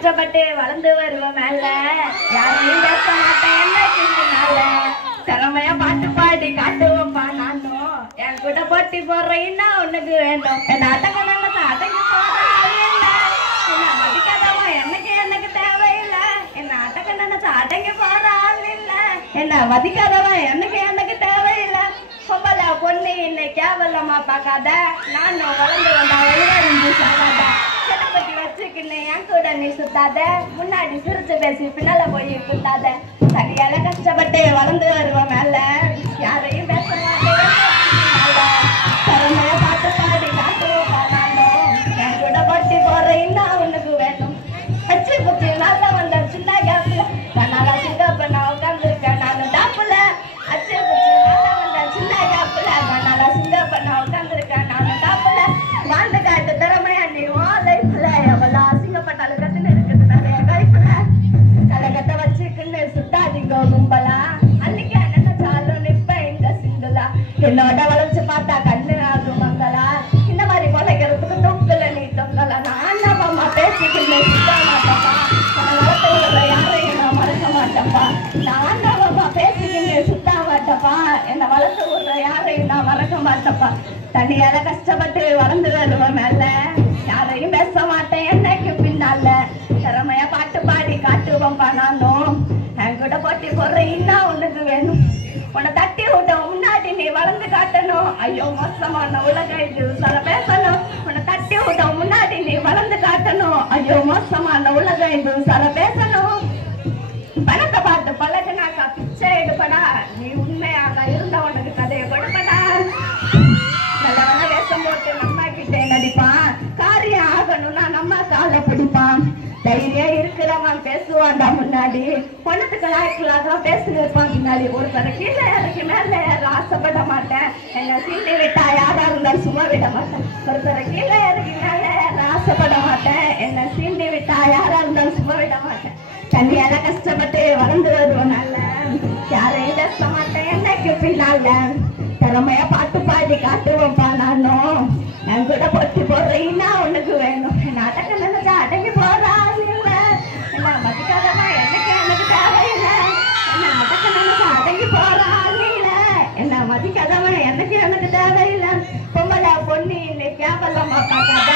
கஷ்டப்பட்டு வளர்ந்து வருவோம் மேல யாரையும் பேச மாட்டேன் என்னைக்கு பின்னால திறமையா பாட்டு பாடி காட்டுவோம்ப்பா நானும் என் கூட போட்டி போடுறீன்னா உனக்கு வேண்டும் என்ன அடங்க நல்லதா அடங்கி போறாங்க என்ன மதிக்காதவா எனக்கு தேவையில்லை என்ன அடங்க நினைச்சா அடங்கி போறாள் இல்ல என்ன மதிக்காதவா எனக்கு தேவையில்லை பொம்பளை பொண்ணு என்னை கேவலமா பார்க்காத நானும் வளர்ந்து வந்தா வயிறு சாகாத சின்னப்பட்டி வச்சுக்கின்னு என் கூட நீ சுத்தாத முன்னாடி சிரிச்சு பேசி பின்னால போய் குத்தாத சரியால கஷ்டப்பட்டு வளர்ந்து வருவோம் மேல யாரையும் பேச மாட்டேன் திறமைய பாட்டு பாடி காட்டுவோம் நானும் என் கூட போட்டி போறேன்னா உனக்கு வேணும் வச்சு குச்சி நல்ல வந்த சின்ன கேப்ல கண்ணால சிங்கப்ப நான் உட்காந்துருக்கேன் நானும் டாப்புல அச்சு குச்சி நல்ல வந்த சின்ன கேப்ல கண்ணால சிங்கப்ப நான் உட்காந்துருக்கேன் நானும் டாப்புல வாழ்ந்து காட்டு திறமையா நீ லைஃப்ல எவ்வளோ அசிங்கப்பட்டாலும் கத்துன்னு இருக்குது நிறைய கைப்புல கலகத்தை வச்சுக்கின்னு சுத்தாதீங்க கும்பலா அன்னைக்கு நினைச்சாலும் நிப்ப இந்த சிந்துலா என்னோட வளைச்சு பார்த்தா கண்ணு ஆகும் மங்களா இந்த மாதிரி கொலைக்கிறதுக்கு தொங்கல நீ தொங்கல நான் அம்மா பேசிக்கின்னு சுத்த மாட்டப்பா வளர்த்து விடுற யாரையும் நான் மறக்க மாட்டப்பா நான் அம்மா பேசிக்கின்னு சுத்த மாட்டப்பா என்னை வளர்த்து விடுற யாரையும் நான் மறக்க மாட்டப்பா தனியால கஷ்டப்பட்டு வளர்ந்து வருவேன் மேல யாரையும் பேச மாட்டேன் என்னைக்கு பின்னால திறமையா பாட்டு பாடி காட்டுவோம்பா நானும் என் கூட போட்டி போடுறீன்னா உனக்கு வேணும் உன்னை தட்டி விட்ட முன்னாடி நீ வளர்ந்து காட்டணும் ஐயோ மோசமான உலக இது சில பேசணும் உன்னை தட்டி விட்ட முன்னாடி நீ வளர்ந்து காட்டணும் ஐயோ மோசமான உலக இது சில பேசணும் பணத்தை பார்த்து பழகினாக்கா பிச்சை எடுப்படா நீ உண்மையாக இருந்த உனக்கு கதையை கொடுப்படா நல்லவன வேஷம் போட்டு நம்ம கிட்டே நடிப்பான் காரியம் ஆகணும்னா நம்ம காலை பிடிப்பான் தைரியம் இருக்கிறவன் பேசுவான்டா முன்னாடி பொண்ணத்துக்கு லாய்க்கலாக பேசுகிறப்பான் பின்னாடி ஒருத்தர கீழே எனக்கு மேல ஆசைப்பட மாட்டேன் என்ன சீண்டி விட்டா யாரா இருந்தாலும் சும்மா விட மாட்டேன் ஒருத்தர கீழே எனக்கு மேல ஆசைப்பட மாட்டேன் என்ன சீண்டி விட்டா யாரா இருந்தாலும் சும்மா விட மாட்டேன் தனியால கஷ்டப்பட்டு வளர்ந்து வருவோம் நல்ல யாரையும் பேச மாட்டேன் என்னைக்கு பின்னால திறமையா பாட்டு பாடி காட்டுவோம்ப்பா நானும் என் கூட போட்டி போடுறீன்னா உனக்கு வேணும் என்ன அடங்க நினைச்சா அடங்கி போறாள் இல்ல என்ன மதிக்காதமா எனக்கு தேவையில்லை என்ன அடங்க நினைச்சா அடங்கி போறாள் இல்ல என்ன மதிக்காதமா எனக்கு தேவையில்லை பொம்பளை பொண்ணு இல்லை கேவலமா பார்க்காத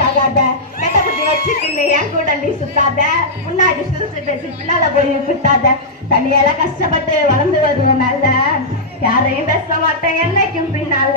சாகாத கெட்ட புத்தி வச்சுக்கின்னு என் கூட நீ சுத்தாத முன்னாடி சிரிச்சு பேசி பின்னால போய் குத்தாத தனியால கஷ்டப்பட்டு வளர்ந்து வருவோம் நல்ல யாரையும் பேச மாட்டேன் என்னைக்கும் பின்னால